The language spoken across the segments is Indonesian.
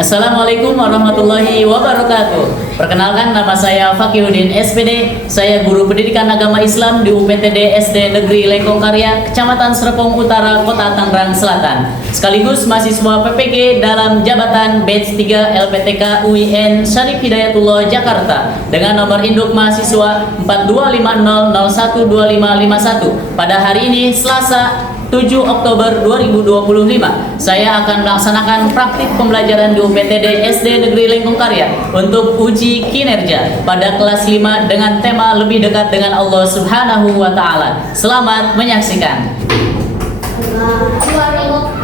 Assalamualaikum warahmatullahi wabarakatuh. Perkenalkan, nama saya Fakihuddin SPD. Saya guru pendidikan agama Islam di UPTD SD Negeri Lengkong Karya, Kecamatan Serpong Utara, Kota Tangerang Selatan. Sekaligus mahasiswa PPG dalam jabatan Batch 3 LPTK UIN Syarif Hidayatullah Jakarta dengan nomor induk mahasiswa 4250012551. Pada hari ini Selasa 7 Oktober 2025, saya akan melaksanakan praktik pembelajaran di UPTD SD Negeri Lengkong Karya untuk uji kinerja pada kelas 5 dengan tema lebih dekat dengan Allah Subhanahu wa Ta'ala. Selamat menyaksikan.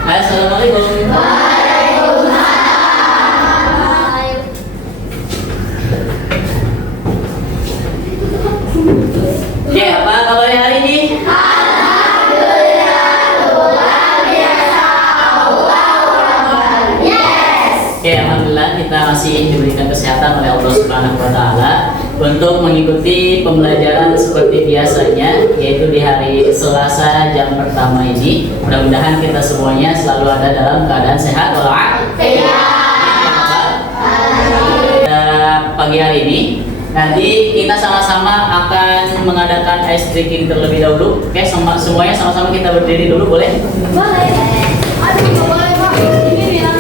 Assalamualaikum. Oke, apa kabarnya hari ini? Oke, alhamdulillah kita masih diberikan kesehatan oleh Allah Subhanahu wa Ta'ala untuk mengikuti pembelajaran seperti biasanya, yaitu di hari Selasa jam pertama ini. Mudah-mudahan kita semuanya selalu ada dalam keadaan sehat walafiat. Pagi hari ini nanti kita sama-sama akan mengadakan ice drinking terlebih dahulu. Oke, semuanya sama-sama kita berdiri dulu, boleh? Boleh. Aduh, boleh Pak. Ini bilang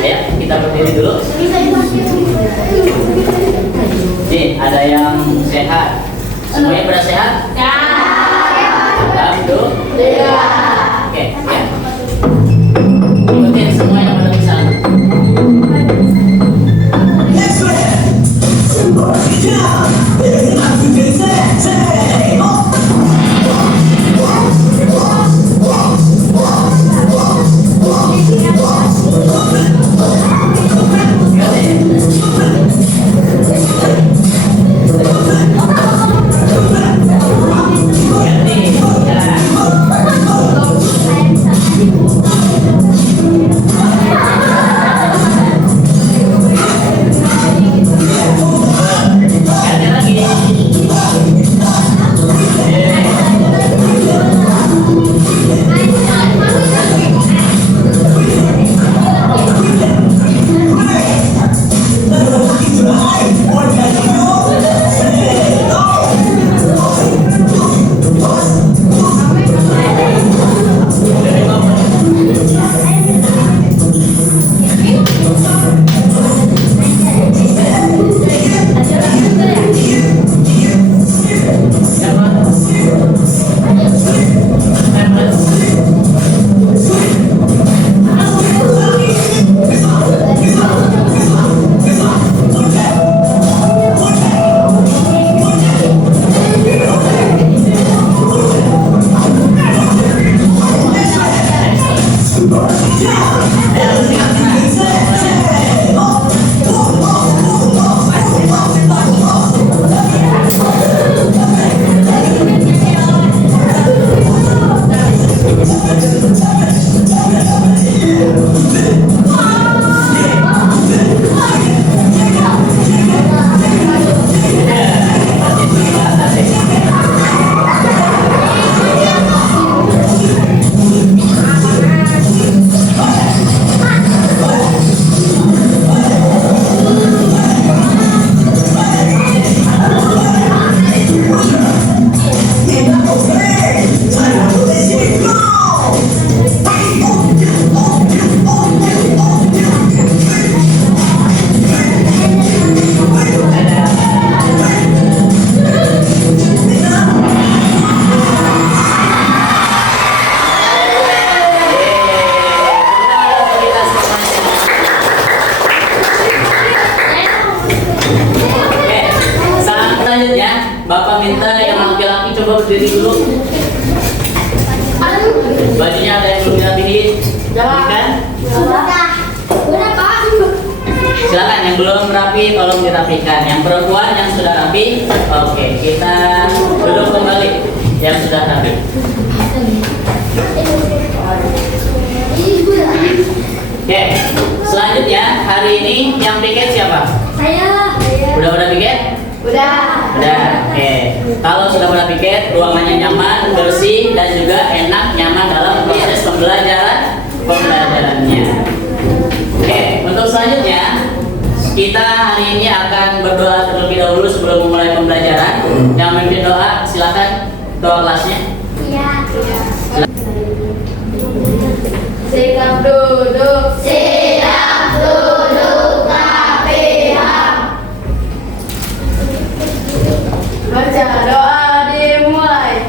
Ya, kita berdiri dulu. Nih, ada yang sehat. Semuanya pada sehat? Ya. Alhamdulillah. Oke, ya. Ikutin semua yang ada di sana. Bapak minta yang laki-laki coba berdiri dulu. Bajunya ada yang belum dirapihin? Kan? Silakan yang belum rapi tolong dirapikan. Yang perempuan yang sudah rapi, oke, kita duduk kembali yang sudah rapi. Oke, selanjutnya hari ini yang piket siapa? Saya. Udah pada piket? Udah. Oke. Kalau sudah pada piket, ruangannya nyaman, bersih, dan juga enak, nyaman dalam proses pembelajarannya. selanjutnya kita hari ini akan berdoa terlebih dahulu sebelum memulai pembelajaran. Yang memimpin doa silakan doa kelasnya. Iya. Sikap duduk. Sikap duduk latihan. Baca doa dimulai.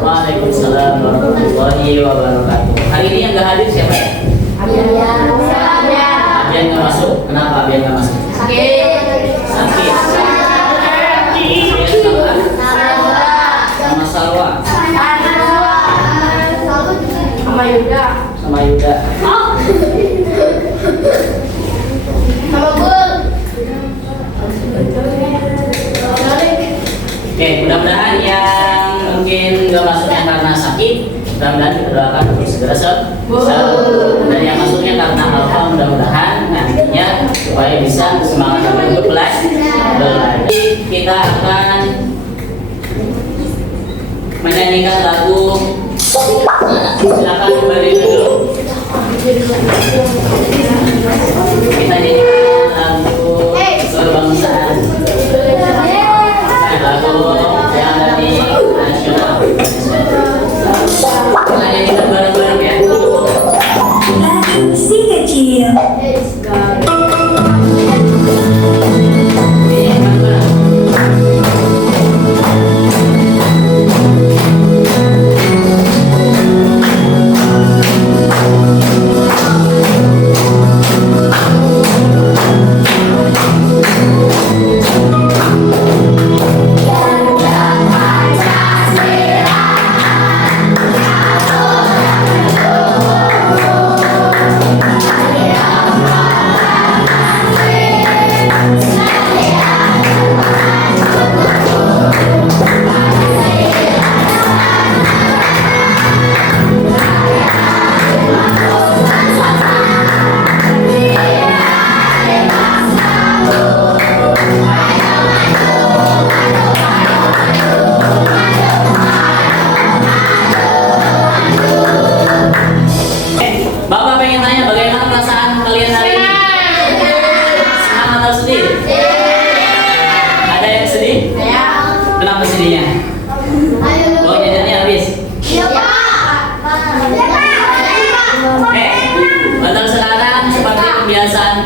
Waalaikumsalam warahmatullahi wabarakatuh. Hari ini yang gak hadir siapa ya? Abian gak masuk. Kenapa Abian gak masuk? Sakit. Sama Salwa. Sama Yuda. Sama Yuda. Sama Bul. Oke, mudah-mudahan yang mungkin gak masuknya karena sakit, mudah-mudahan kita doakan untuk segera sembuh. Dan yang masuknya karena alfa, mudah-mudahan nantinya supaya bisa semangat untuk belajar. Kita akan menyanyikan lagu. Silakan berdiri dulu. Kita nyanyikan lagu kebangsaan. Lagu yang ada di nasional. Kita nyanyikan bareng-bareng ya. Lagu si kecil.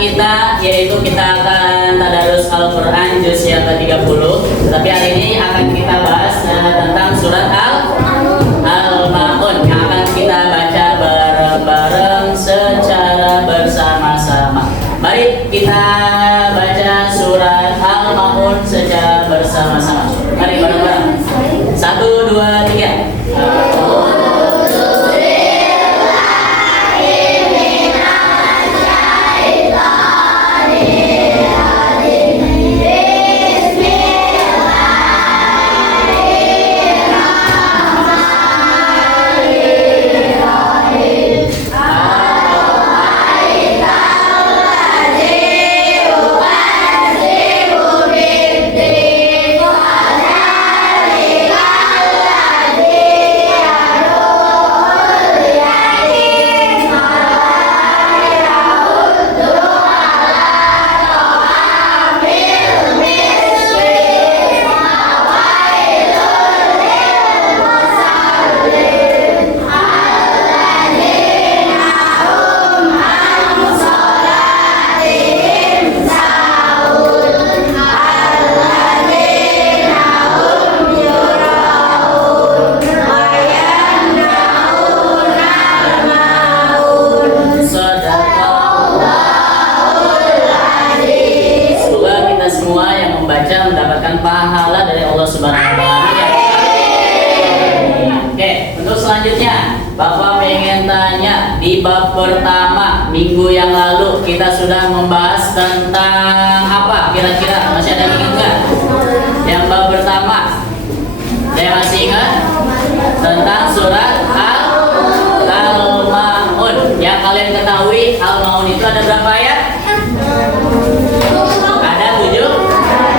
kita yaitu kita akan tadarus Al-Quran juz yang ke-30. Tetapi hari ini akan kita bahas tentang surat Al-Ma'un. kita baca surat Al-Maun secara bersama-sama. Mari bareng-bareng. 1, 2, 3. Mendapatkan pahala dari Allah Subhanahu wa Ta'ala. Oke, untuk selanjutnya Bapak pengen tanya, di bab pertama minggu yang lalu kita sudah membahas tentang apa kira-kira? Masih ada yang ingat nggak? Yang bab pertama, saya masih ingat tentang surat Al-Maun. Yang kalian ketahui Al-Maun itu ada berapa ayat?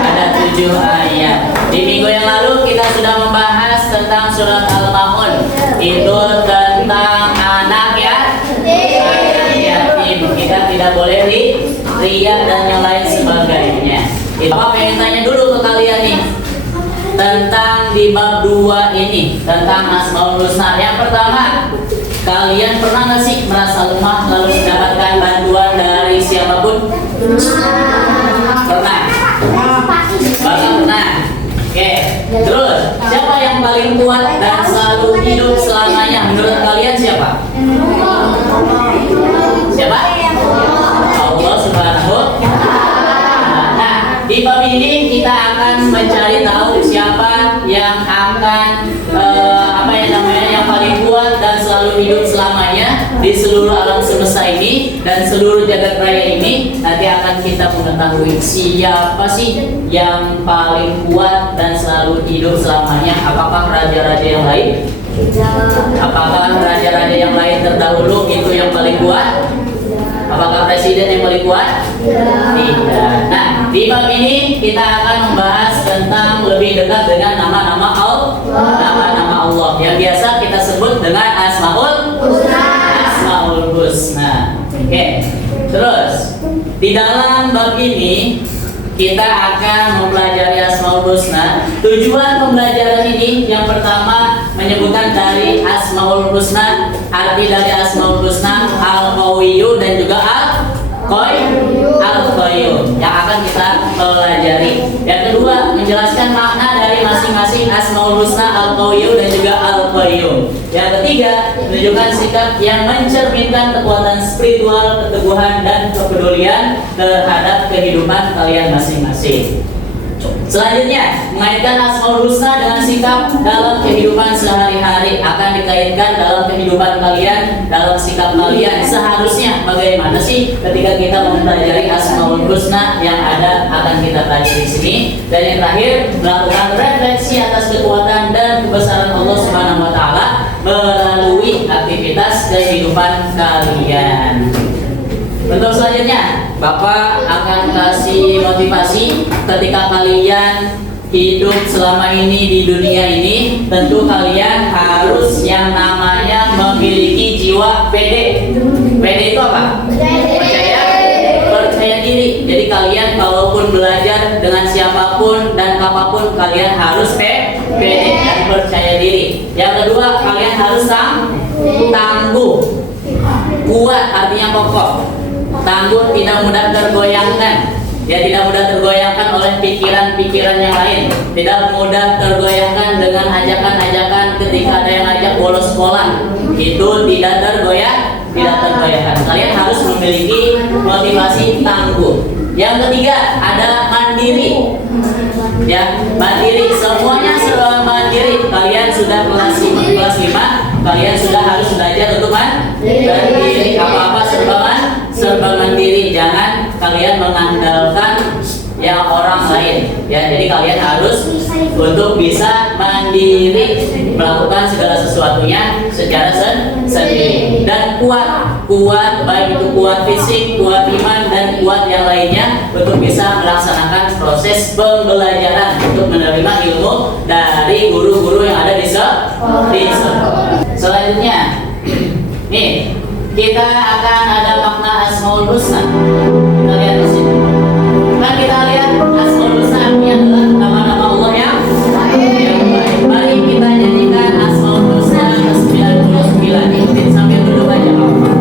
Ada 7 ayat. Di minggu yang lalu kita sudah membahas tentang surat Al-Maun. Itu tentang anak yatim. Kita tidak boleh ria dan yang lain sebagainya. Bapak pengen tanya dulu ke kalian nih tentang di bab 2 ini tentang Asmaul Husna. Yang pertama, kalian pernah nggak sih merasa lemah lalu mendapatkan bantuan dari siapapun? Pernah? Bapak pernah? Oke. Terus, siapa yang paling kuat dan selalu hidup selamanya? Menurut kalian siapa? Siapa? Allah Subhanahu wa Ta'ala. Nah, di bab ini kita akan mencari tahu siapa yang akan yang paling kuat dan selalu hidup selamanya di seluruh alam semesta ini dan seluruh jagat raya ini. Nanti akan kita mengetahui siapa sih yang paling kuat dan selalu hidup selamanya. Apakah raja-raja yang lain? Apakah raja-raja yang lain terdahulu itu yang paling kuat? Apakah presiden yang paling kuat? Tidak. Nah, di bab ini kita akan membahas tentang lebih dekat dengan nama-nama Allah yang biasa kita sebut dengan Asmaul Husna. Oke. Terus di dalam bab ini kita akan mempelajari Asmaul Husna. Tujuan pembelajaran ini yang pertama menyebutkan dari Asmaul Husna, arti dari Asmaul Husna Al-Qawiyyu dan juga Al-Qayyum yang akan kita pelajari. Yang kedua, menjelaskan makna dari masing-masing Asmaul Husna Al-Qawiyyu dan juga Al-Qayyum. Yang ketiga, menunjukkan sikap yang mencerminkan kekuatan spiritual, keteguhan dan kepedulian terhadap kehidupan kalian masing-masing. Selanjutnya, mengaitkan Asmaul Husna dengan sikap dalam kehidupan sehari-hari akan dikaitkan dalam kehidupan kalian, dalam sikap kalian. Seharusnya bagaimana sih ketika kita mempelajari Asmaul Husna yang ada akan kita pelajari di sini. Dan yang terakhir, melakukan refleksi atas kekuatan dan kebesaran Allah Subhanahu wa Ta'ala melalui aktivitas kehidupan kalian. Untuk selanjutnya, Bapak akan kasih motivasi ketika kalian hidup selama ini di dunia ini. Tentu kalian harus yang namanya memiliki jiwa pede. Pede itu apa? Percaya diri. Jadi kalian kalaupun belajar dengan siapapun dan apapun, kalian harus pede dan percaya diri. Yang kedua, kalian harus tangguh. Kuat artinya kokoh. Tangguh, tidak mudah tergoyangkan. Ya, tidak mudah tergoyahkan oleh pikiran-pikiran yang lain. Tidak mudah tergoyahkan dengan ajakan-ajakan ketika ada yang ajak bolos sekolah. Itu tidak tergoyahkan. Kalian harus memiliki motivasi tangguh. Yang ketiga ada mandiri. Ya, mandiri, semuanya serba mandiri. Kalian sudah kelas 5, kalian sudah harus belajar untuk mandiri. Apa-apa serba mandiri. Jangan kalian mengandalkan yang orang lain. Ya, jadi kalian harus untuk bisa mandiri melakukan segala sesuatunya secara sendiri dan kuat baik itu kuat fisik, kuat iman dan kuat yang lainnya untuk bisa melaksanakan proses pembelajaran untuk menerima ilmu dari guru-guru yang ada di sekolah. Selanjutnya, nih kita akan ada makna Asmaul Husna. Kita lihat di sini. Kan kita lihat Asmaul Husna artinya adalah nama-nama Allah yang baik. Mari kita jadikan Asmaul Husna ke-99. Ikutin sambil duduk aja. Ikutin.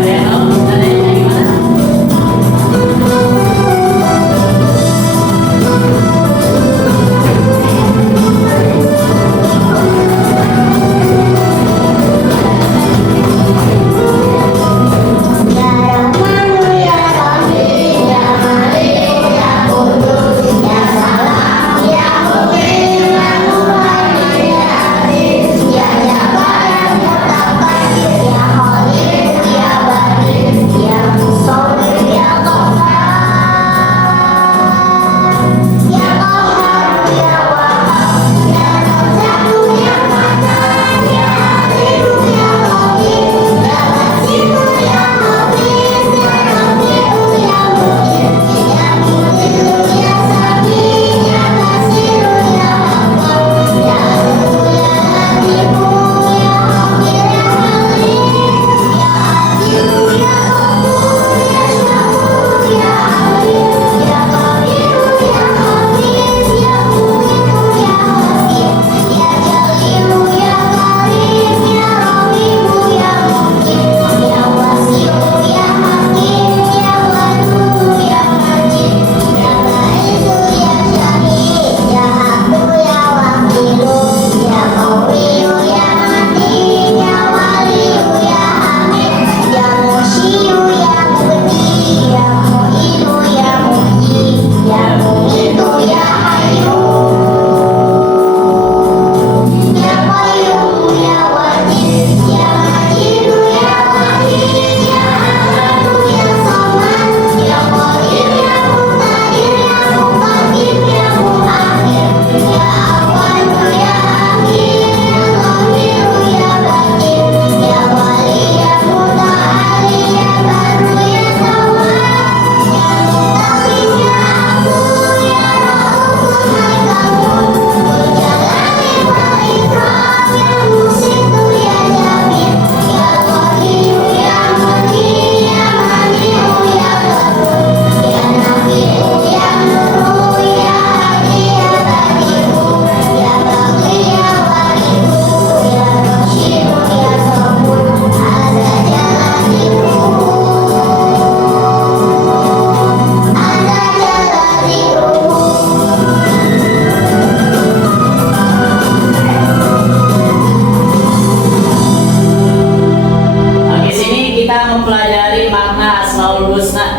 Ada yang tahu? Ada yang gimana?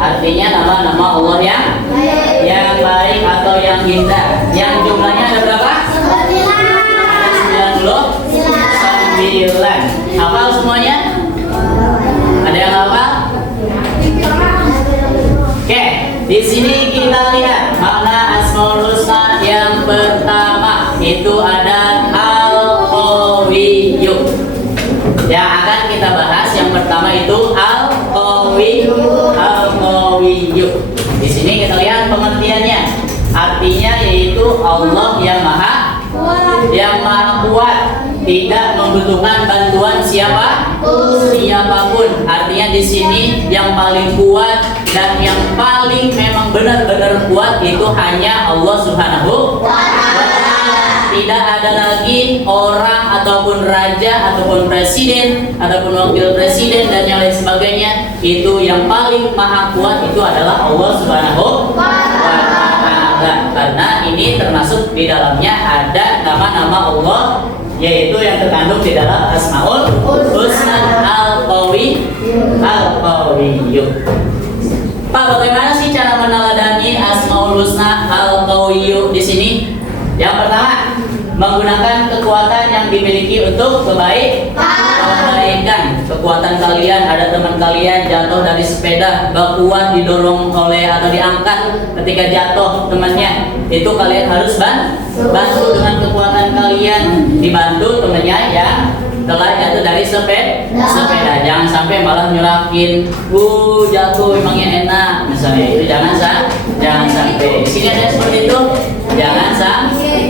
Artinya nama-nama Allah yang baik atau yang indah. Yang jumlahnya ada berapa? 99. Hafal semuanya? Ada yang hafal? Oke, di sini kita lihat makna Asmaul Husna yang pertama itu ada Al-Qawiyyu. Yang akan kita bahas yang pertama itu Al-Qawiyyu. Di sini kita lihat pengertiannya. Artinya yaitu Allah yang maha kuat, tidak membutuhkan bantuan siapapun. Artinya di sini yang paling kuat dan yang paling memang benar-benar kuat itu hanya Allah Subhanahu wa Ta'ala. Tidak ada lagi orang ataupun raja ataupun presiden ataupun wakil presiden dan yang lain sebagainya. Itu yang paling maha kuat itu adalah Allah Subhanahu wa Ta'ala. Ta'ala, karena ini termasuk di dalamnya ada nama-nama Allah, yaitu yang terkandung di dalam Asmaul Husna Al-Qawiyyu. Pak, bagaimana sih cara meneladani Asmaul Husna Al-Qawiyyu di sini? Yang pertama, menggunakan kekuatan yang dimiliki untuk kebaikan. Kekuatan kalian, ada teman kalian jatuh dari sepeda, gak kuat didorong oleh atau diangkat ketika jatuh temannya, itu kalian harus bantu dengan kekuatan kalian, dibantu temannya yang telah jatuh dari sepeda. Jangan sampai malah nyurakin, jatuh emangnya enak, misalnya itu jangan sampai. Di sini ada seperti itu, jangan sampai.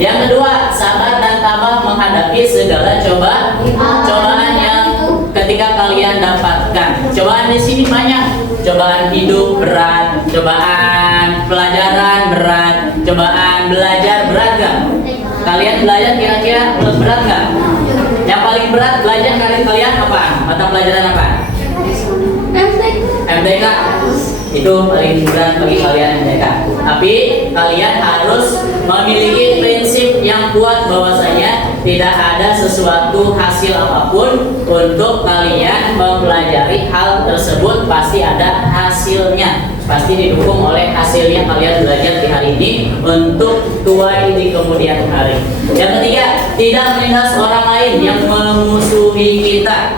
Yang kedua, sabar dan tabah menghadapi segala cobaan yang ketika kalian dapatkan. Cobaan di sini banyak. Cobaan hidup berat, cobaan pelajaran berat, cobaan belajar berat gak? Kalian belajar kira-kira berat gak? Yang paling berat belajar kalian apa? Mata pelajaran apa? MTK. Itu paling berat bagi kalian MTK. Tapi kalian harus memiliki prinsip yang kuat bahwasanya tidak ada sesuatu hasil apapun untuk kalian mempelajari hal tersebut, pasti ada hasilnya, pasti didukung oleh hasilnya kalian belajar di hari ini untuk tuai di kemudian hari. Yang ketiga, tidak menindas orang lain yang memusuhi kita.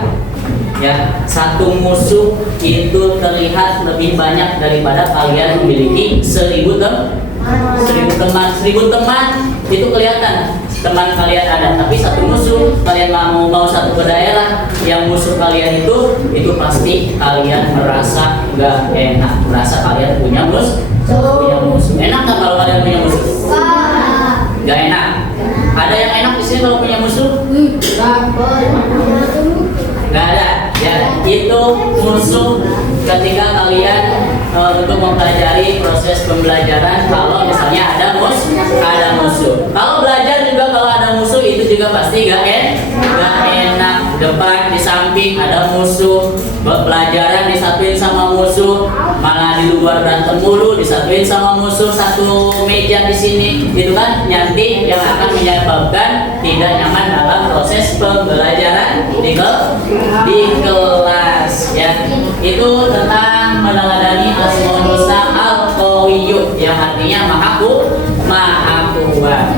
Ya, satu musuh itu terlihat lebih banyak daripada kalian memiliki 1000 teman itu kelihatan teman kalian ada, tapi satu musuh, kalian mau satu ke daerah yang musuh kalian itu pasti kalian merasa nggak enak, merasa kalian punya musuh. Enak nggak kalau kalian punya musuh? Nggak enak. Ada yang enak di sini kalau punya musuh? Nggak ada. Ya, itu musuh ketika kalian untuk mempelajari proses pembelajaran. Kalau misalnya ada musuh. Kalau belajar juga kalau ada musuh itu juga pasti gak enak. Depan di samping ada musuh, pelajaran disatuin sama musuh, malah di luar berantem mulu, disatuin sama musuh satu meja di sini, itu kan nanti yang akan menyebabkan tidak nyaman dalam proses pembelajaran di kelas. Ya, itu tentang meneladani Asmaul Husna Al-Qawiyyu yang artinya maha kuat.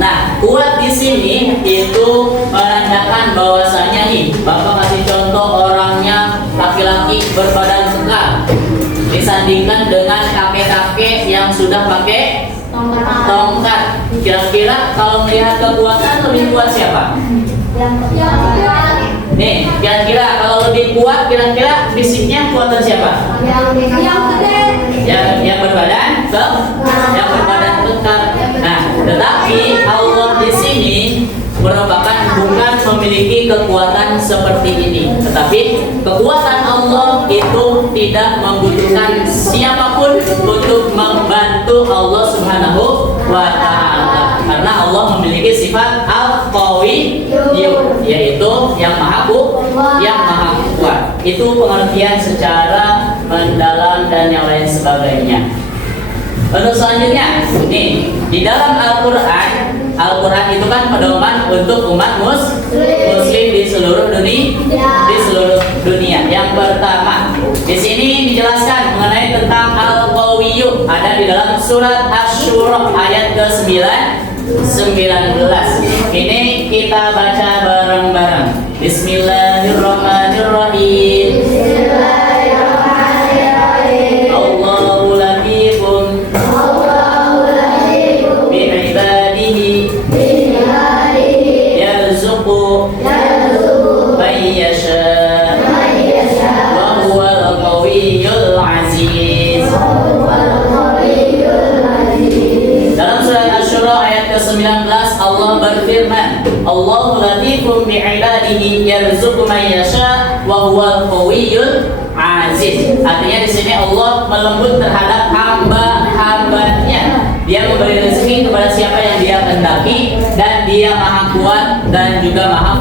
Nah, kuat di sini itu menandakan bahwasanya nih, Bapak kasih contoh orangnya laki-laki berbadan kekar disandingkan dengan kakek-kakek yang sudah pakai tongkat. Kira-kira kalau melihat kekuatan lebih kuat siapa? Nih, kira-kira kalau lebih kuat, kira-kira fisiknya kuatan siapa? Yang berbadan kekar. Nah, tetapi Allah di sini merupakan bukan memiliki kekuatan seperti ini, tetapi kekuatan Allah itu tidak membutuhkan siapapun untuk membantu Allah Subhanahu wa Ta'ala, karena Allah memiliki sifat Al-Qawiyyu, yaitu yang maha kuat. Itu pengertian secara mendalam dan yang lain sebagainya. Untuk selanjutnya, nih di dalam Al-Quran itu kan pedoman untuk umat muslim di seluruh dunia. Yang pertama, di sini dijelaskan mengenai tentang Al-Qawiyyu, ada di dalam surat Asy-Syura ayat ke-19. Ini kita baca bareng-bareng. Bismillahirrahmanirrahim. Allahu latifun bi'ibadihi yarzuqu man yasha wa huwal qawiyyul aziz. Dalam surat Asy-Syura ayat ke-19 Allah berfirman, Allahu latifun bi'ibadihi yarzuqu man yasha wa huwal qawiyyul aziz. Artinya di sini Allah melembut terhadap hamba-hambanya. Dia memberi rezeki kepada siapa yang Dia kehendaki. kehendaki, dan Dia Maha Kuat dan juga Maha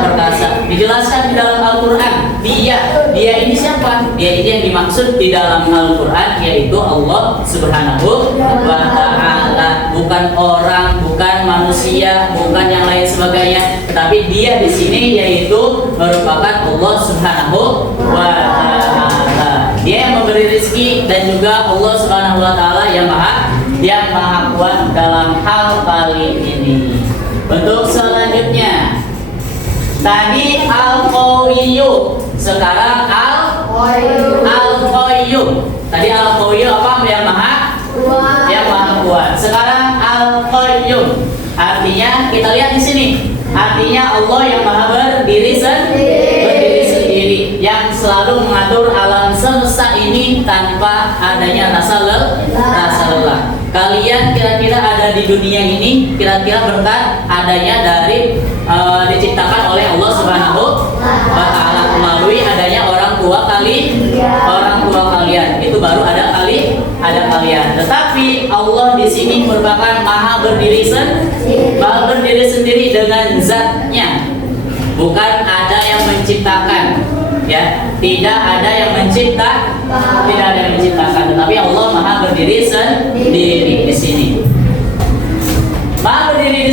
Perkasa. Dijelaskan di dalam Al-Quran. Dia ini siapa? Dia ini yang dimaksud di dalam Al-Quran yaitu Allah Subhanahu wa Ta'ala, bukan orang, bukan manusia, bukan yang lain sebagainya, tetapi Dia di sini yaitu merupakan Allah Subhanahu wa Ta'ala. Dia yang memberi rezeki dan juga Allah Subhanahu wa Ta'ala yang maha kuat dalam hal kali ini. Untuk selanjutnya, tadi Al-Qawiyyu, sekarang Al-Qayyum. Tadi Al-Qayyum apa? Yang maha kuat. Sekarang Al-Qayyum. Artinya kita lihat di sini. Artinya Allah yang maha berdiri sendiri, yang selalu mengatur alam semesta ini tanpa adanya rasa lelah. Kalian kira-kira ada di dunia ini kira-kira berkat adanya dari diciptakan oleh Allah Subhanahu wa Ta'ala melalui adanya orang tua kalian. Itu baru ada kalian. Tetapi Allah di sini merupakan maha berdiri sendiri dengan zatnya. Bukan ada yang menciptakan, ya. Tidak ada yang menciptakan, tetapi Allah maha berdiri sendiri di sini. Maha berdiri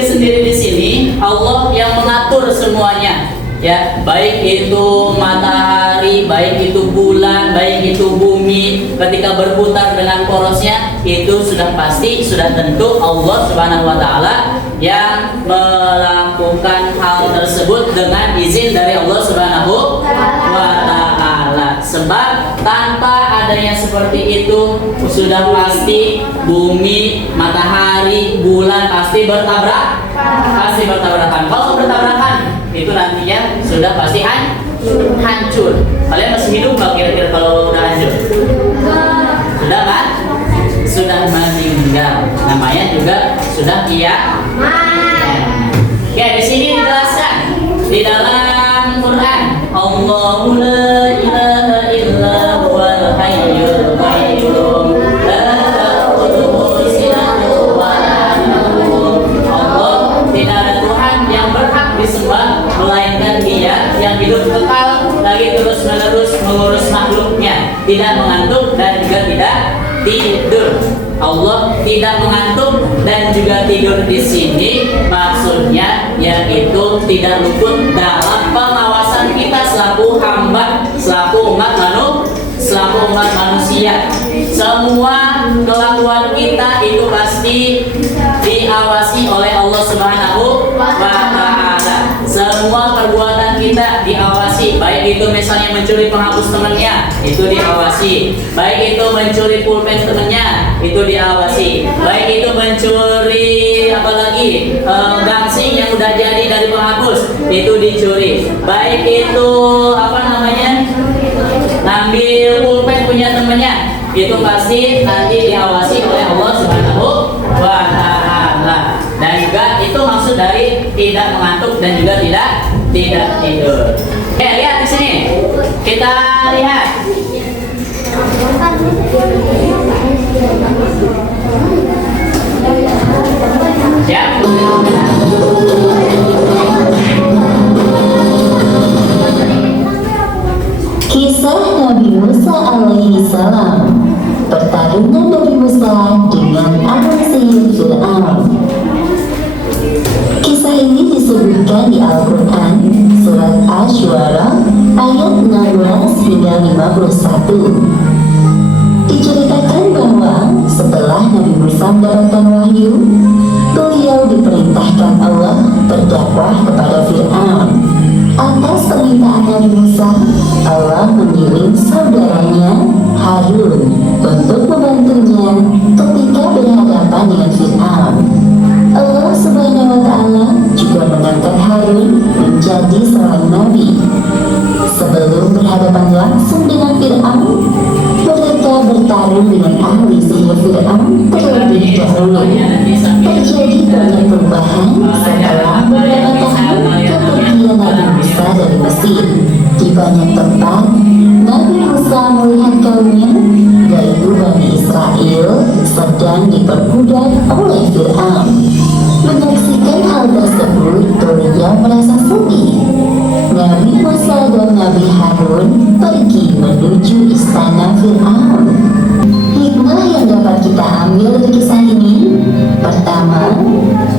sendiri di sini. Allah yang mengatur semuanya, ya, baik itu matahari, baik itu bulan, baik itu bumi, ketika berputar dengan porosnya, itu sudah pasti, sudah tentu Allah Subhanahu wa Ta'ala yang melakukan hal tersebut dengan izin dari Allah Subhanahu wa Ta'ala. Sebab tanpa adanya seperti itu, sudah pasti bumi, matahari, bulan pasti bertabrakan. Kalau bertabrakan, itu nantinya sudah pasti hancur. Kalian masih hidup nggak kira-kira kalau udah hancur? Sudah kan? Sudah meninggal. Namanya juga sudah Ya, di sini dijelaskan di dalam Quran, Allahu la ilaha illa huwal hayyul qayyum la ta'khudhuhu sinatun wa la nawm. Allah tidak ada Tuhan yang berhak disembah melainkan Dia yang hidup kekal lagi terus-menerus mengurus makhluknya, tidak mengantuk dan juga tidak tidur. Allah tidak mengantuk dan juga tidur di sini maksudnya yaitu tidak luput dalam pengawasan kita selaku hamba, selaku umat manusia. Semua kelakuan kita itu pasti diawasi oleh Allah Subhanahu wa Ta'ala. Semua perbuatan kita diawasi, baik itu misalnya mencuri penghapus temannya, itu diawasi. Baik itu mencuri pulpen temannya, itu diawasi. Baik itu mencuri apalagi gangsing yang udah jadi dari penghapus, itu dicuri. Baik itu ngambil pulpen punya temannya, itu pasti nanti diawasi oleh Allah Subhanahu wa Ta'ala. Dan juga itu maksud dari tidak mengantuk dan juga tidak tidur. Lihat di sini. Kita lihat. Ya. Kisah Nabi Musa alaihi salam. Pertarungan Nabi Musa dengan ahli sihir Fir'aun. Kisah ini disebutkan di Al-Quran surat Asy-Syu'ara ayat 16 hingga 51. Diceritakan bahwa setelah Nabi Musa mendapatkan wahyu, beliau diperintahkan Allah berdakwah kepada Fir'aun. Atas permintaan Nabi Musa, Allah mengirim saudaranya Harun untuk membantunya ketika berhadapan dengan Fir'aun. Allah Subhanahu wa Ta'ala juga mengangkat Harun menjadi seorang nabi. Sebelum berhadapan langsung dengan Fir'aun, mereka bertarung dengan ahli sihir Fir'aun terlebih dahulu. Terjadi banyak perubahan setelah beberapa tahun kepergian Nabi Musa dari Mesir. Di banyak tempat, Nabi Musa melihat kaumnya, yaitu Bani Israel, sedang diperbudak oleh Fir'aun. Menyaksikan hal tersebut, beliau merasa sedih. Nabi Musa dan Nabi Harun pergi menuju istana Fir'aun. Hikmah yang dapat kita ambil dari kisah ini: pertama,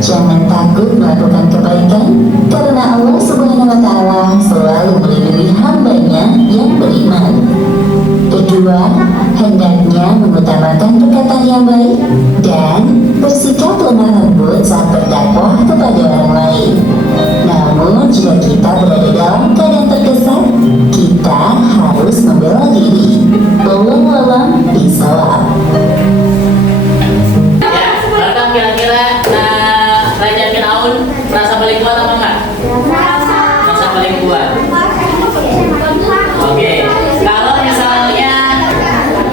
jangan takut melakukan kebaikan karena Allah Subhanahu wa Ta'ala selalu melindungi hambanya yang beriman. Kedua, hendaknya mengutamakan perkataan yang baik dan bersikap lemah lembut saat berdakwah kepada orang lain. Namun, jika kita berada dalam keadaan terdesak, kita harus membela diri. Wallahu a'lam bishawab. Ya, Barakah kira-kira Raja Fir'aun merasa paling kuat apa enggak? Merasa paling kuat. Oke.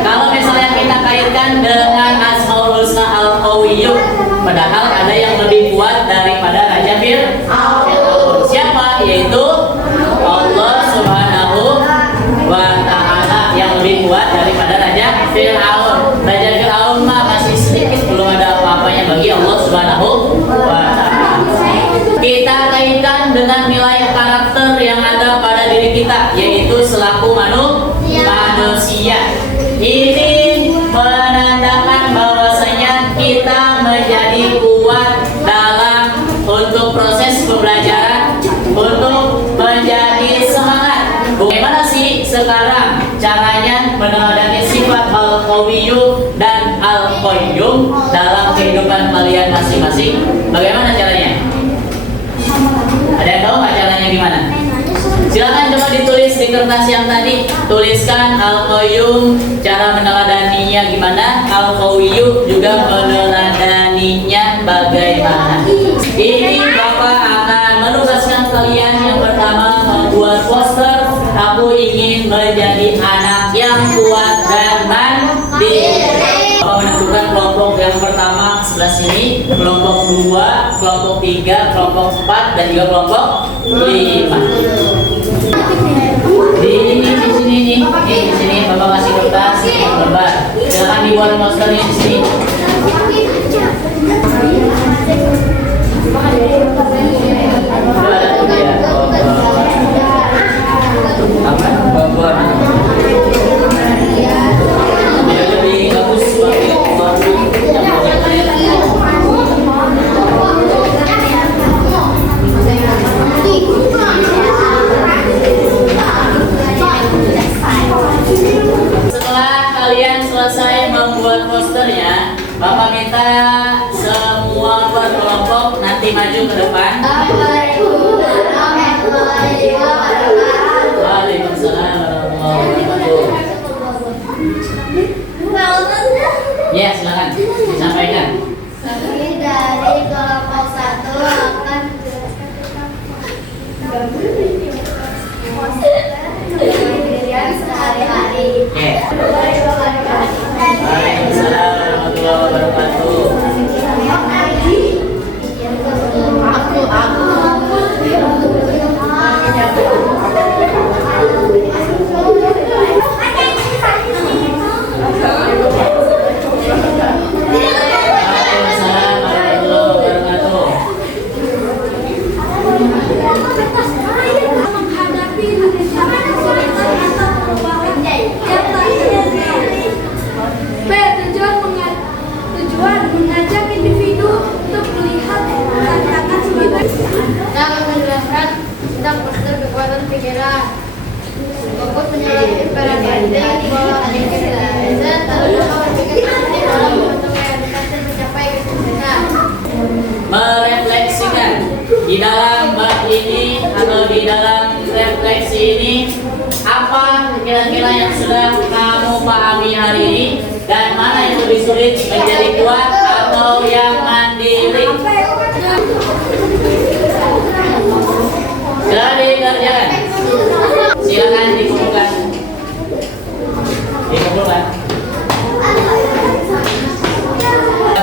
Kalau misalnya kita kaitkan dengan Asmaul Husna Al-Qawiyyu, padahal ada yang lebih kuat daripada Raja Fir'aun. Siapa? Yaitu Allah Subhanahu wa Ta'ala yang lebih kuat daripada Raja Fir'aun. Raja Fir'aun mah masih sedikit, belum ada apa-apanya bagi Allah Subhanahu wa Ta'ala. Kita kaitkan dengan nilai karakter yang ada pada diri kita, yaitu selaku manusia. Ini menandakan bahwasanya kita menjadi kuat dalam untuk proses pembelajaran, untuk menjadi semangat. Bagaimana sih sekarang caranya meneladani sifat Al-Qawiyyu dan Al-Qayyum dalam kehidupan kalian masing-masing? Bagaimana caranya? Ada yang tahu nggak caranya gimana? Silakan coba ditulis di kertas yang tadi. Tuliskan Al-Qayyum cara meneladaninya gimana, Al-Qawiyyu juga meneladaninya bagaimana. Ini Bapak akan menugaskan kalian yang pertama membuat poster. Aku ingin menjadi anak yang kuat dan mandiri. Bapak menentukan kelompok yang pertama sebelah sini, kelompok 2, kelompok 3, kelompok 4, dan juga kelompok 5. Di sini Bapak kasih kertas lebar. Silakan dibuat posternya di sini. Biar lebih bagus bagi yang setelah kalian selesai membuat posternya, Bapak minta semua kelompok nanti maju ke depan. Waalaikumsalam warahmatullahi wabarakatuh. Ya, silakan disampaikan. Kami dari kelompok 1 akan pendirian sehari-hari. Waalaikumsalam warahmatullahi wabarakatuh. Waalaikumsalam warahmatullahi wabarakatuh. Menghadapi kesulitan atau perubahan yang tak terjadi. B. Tujuan mengajak individu untuk melihat tantangan sebagai dan menjelaskan tentang poster kekuatan pikiran. Fokus menyelesaikan peran penting bahwa dan terus berpikir positif dalam membentuk realitas dan mencapai kesuksesan. Merefleksikan di dalam bab ini atau di dalam refleksi ini, apa kira-kira yang sudah kamu pahami hari ini dan mana yang lebih sulit, menjadi kuat atau yang mandiri? Sudah dikerjakan. Silakan dikumpulkan.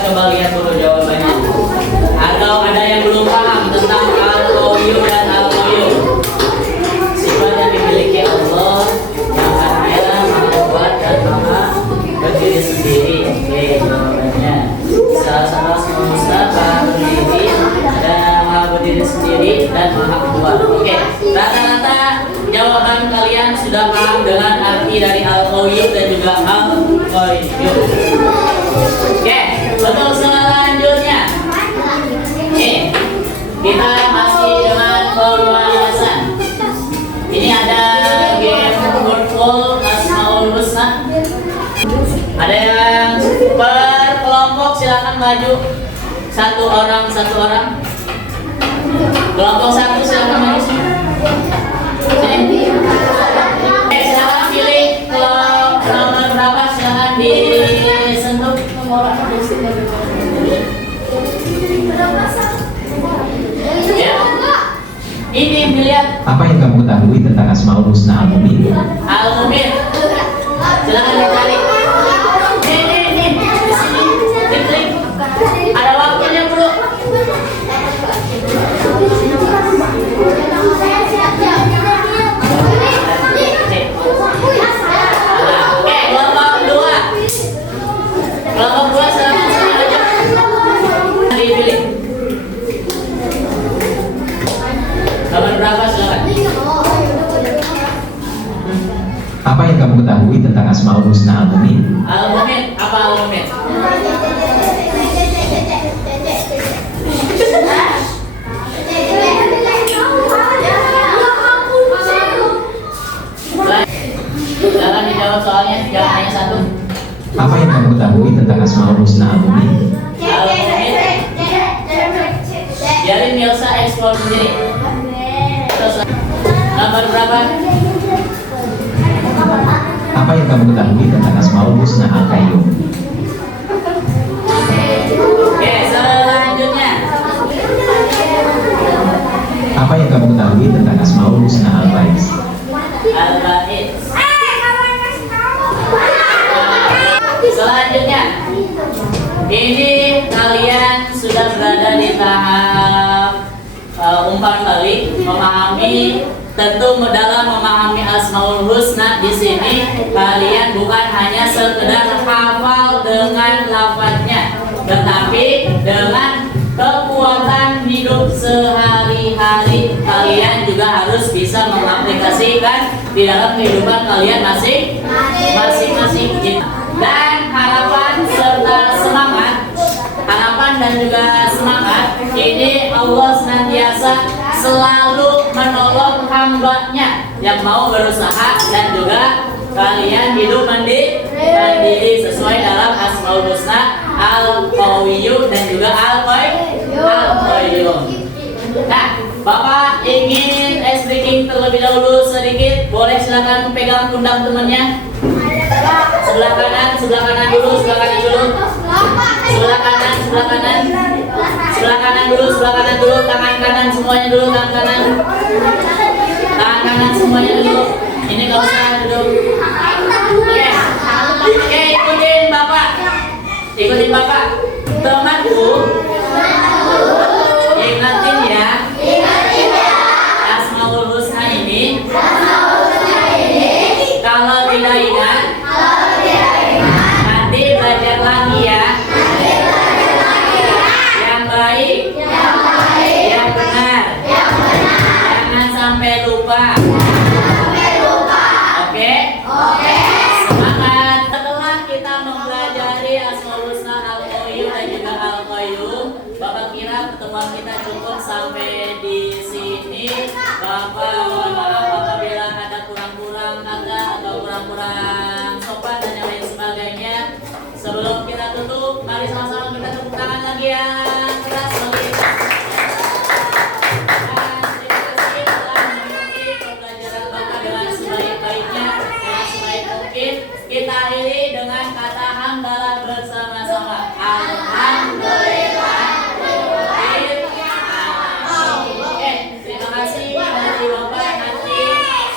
Coba lihat dulu jawabannya. Atau ada yang belum paham tentang Al-Qawiyyu dan Al-Qayyum? Sifat yang dimiliki Allah yang Maha Kaya, Maha Kuat dan Maha berdiri sendiri. Oke, jawabannya. Asmaul Husna, Maha Berdiri, dan Maha Berdiri sendiri dan Maha Kuat. Oke, rata-rata jawaban kalian sudah paham dengan arti dari Al-Qayyum dan juga Al-Qayyum. Oke, untuk selanjutnya, kita masih dengan pembahasan. Ini ada game wordful Asmaul Husna. Ada yang per kelompok, silakan maju. Satu orang. Kelompok satu silakan maju. Sini. Silakan pilih nomor berapa, silakan disentuh. Ya. Ini dilihat. Apa yang kamu ketahui tentang Asmaul Husna Al-Mumin? Al-Mumin. Silakan dicari. Ini di sini. Diklik. Ada waktunya bro. Oke, kelompok dua. Kelompok dua silakan aja. Dipilih. Nomor berapa silakan? Apa yang kamu ketahui tentang Asmaul Husna Al-Mumin? Al-Mumin, apa Al-Mumin? Silakan dijawab soalnya, jangan hanya satu. Apa yang kamu ketahui tentang Asmaul Husna Al-Mumin? Al-Mumin. Biarin Milsa eksplor sendiri. Terus, nomor berapa? Apa yang kamu ketahui tentang Asmaul Husna Al-Qayyum? Oke, selanjutnya. Apa yang kamu ketahui tentang Asmaul Husna Al-Bais? Al-Ba'id. Selanjutnya, ini kalian sudah berada di tahap umpan balik, memahami. Tentu dalam memahami Asmaul Husna di sini kalian bukan hanya sekedar hafal dengan lafadznya, tetapi dengan kekuatan hidup sehari-hari kalian juga harus bisa mengaplikasikan di dalam kehidupan kalian masing-masing. Dan harapan serta semangat, harapan dan juga semangat ini Allah senantiasa selalu menolong hambanya yang mau berusaha, dan juga kalian hidup mandiri sesuai dalam Asmaul Husna Al-Qawiyyu dan juga Al-Qayyum. Nah, Bapak ingin ice breaking terlebih dahulu sedikit, boleh silakan pegang pundak temannya. Sebelah kanan dulu, sebelah kanan dulu, tangan kanan semuanya dulu, tangan kanan semuanya dulu. Ini gak usah duduk. Oke, ikutin bapak. Temanku, ingatin ya. Asmaul Husna ini. Kalau tidak ingat, nanti belajar lagi ya. Yang baik, yang benar, jangan sampai lupa. Oke? Semangat. Setelah kita mempelajari Asmaul Husna Al-Qayyum dan juga Al-Qayyum, Bapak kira pertemuan kita cukup sampai di sini. Bapak mohon maaf apabila ada kurang-kurang kata atau kurang-kurang sopan dan yang lain sebagainya. Sebelum kita tutup, mari sama-sama kita tepuk tangan lagi yang keras bagi terima kasih telah mengikuti pembelajaran Bapak dengan sebaik-baiknya, dengan sebaik mungkin. Kita akhiri dengan kata hamdalah bersama-sama. Alhamdulillah. Oke, terima kasih dari Bapak. Nanti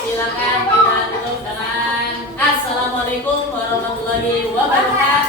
silakan kita tutup dengan Assalamualaikum warahmatullahi wabarakatuh.